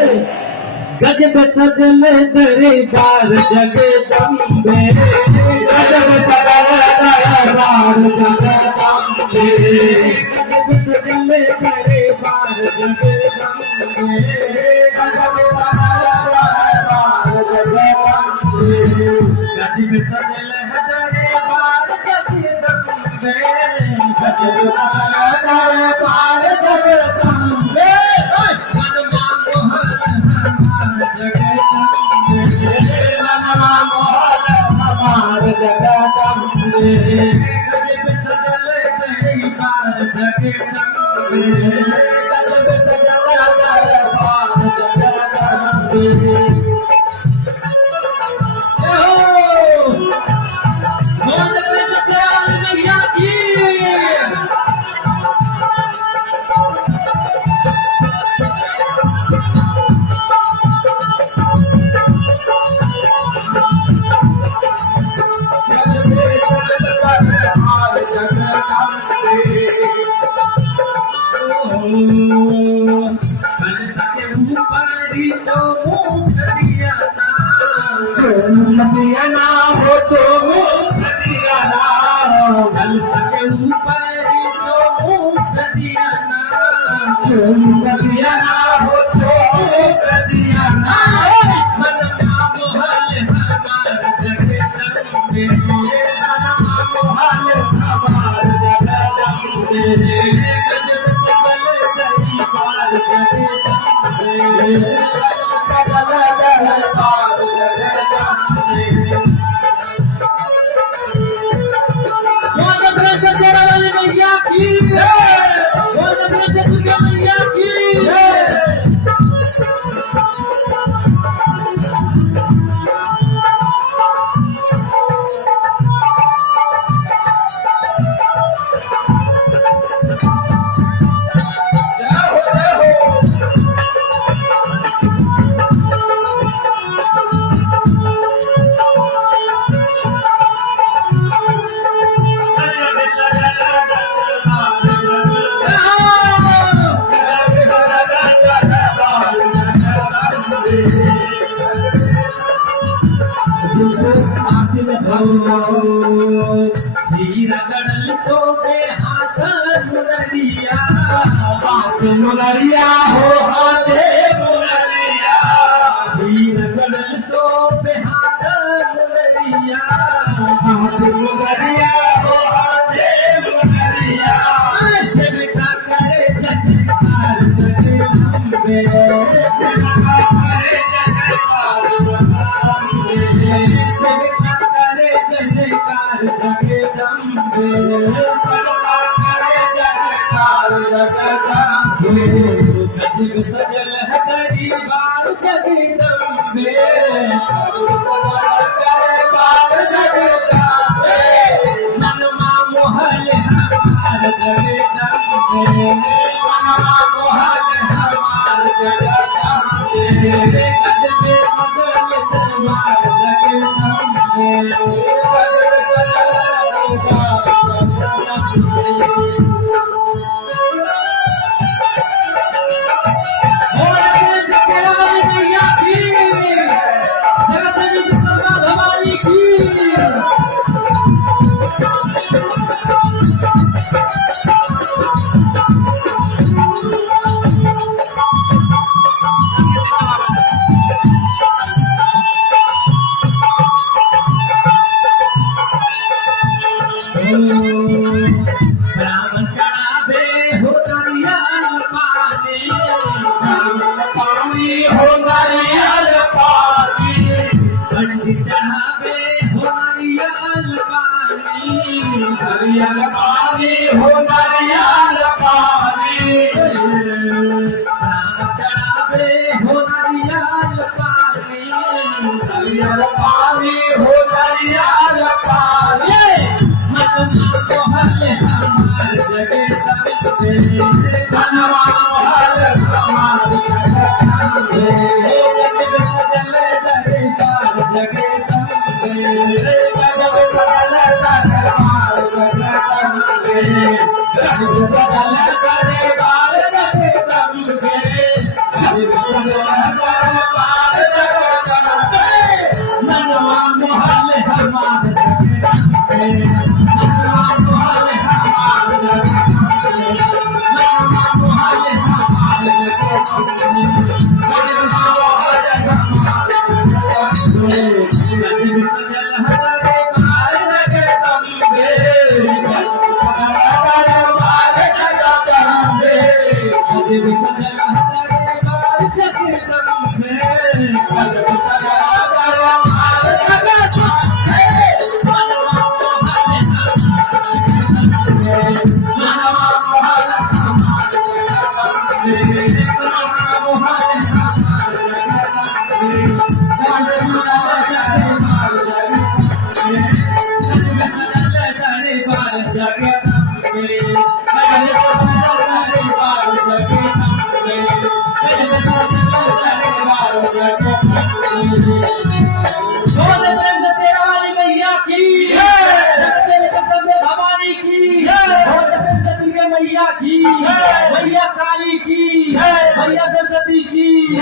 गजब सजल दरबार जगदम्बे, गजब सजल दरबार जगदम्बे, गजब सजल दरबार जगदम्बे, गजब सजल दरबार जगदम्बे, गजब सजल दरबार जगदम्बे, गजब सजल दरबार जगदम्बे। सदियाना हो तो सदियाना, सदियाना हो तो सदियाना, मनवा मोहल हमार जगदम्बे, मनवा मोहल हमार जगदम्बे, गजब सजल दरबार जगदम्बे, सजल दरबार जगदम्बे। मैया की मैया की हीरा गड़ल सोबे हाथ मुनरिया, हाथ मुनरिया हो हाथे मुनरिया, हीरा गड़ल सोबे हाथ मुनरिया, हाथ मुनरिया हो हाथे मुनरिया, सेविका करे जयकार जगदम्बे, सेविका करे जयकार जगदम्बे, सेविका करे जयकार जगदम्बे, सेविका करे जयकार जगदम्बे, गजब सजल दरबार जगदम्बे, दरबार जगदम्बे, मनवा मोहल हमार जगदम्बे, मनवा मोहल हमार जगदम्बे, गजब सजल दरबार जगदम्बे, मैया की हमारी की ब्राह्मण चढ़ावे हो नारियल पानी, ब्राह्मण पानी हो नारियल पानी, पंडित चढ़ावे हो नारियल पानी, नारियल पानी हो नारियल पानी, ब्राह्मण चढ़ावे हो नारियल पानी, नारियल पानी हो नारियल पानी, हमार जगदम्बे, मनवा मोहल हमार जगदम्बे, गजब सजल दरबार जगदम्बे, गजब सजल दरबार जगदम्बे, गजब सजल दरबार जगदम्बे, गजब सजल मनवा मोहल हमार जगे मनवा मोहल हमार जगे मनवा मोहल हमार जगे मनवा मोहल हमार जगे नदी सजल हरे मार जगे तंबे हरे मार जगे तंबे नदी सजल हरे मार जगे तंबे नदी सजल हरे मार जगे तंबे मनवा मोहल मनवा मोहल हमार जगे मनवा मोहल हमार मैया काली की, मैया सरस्वती की।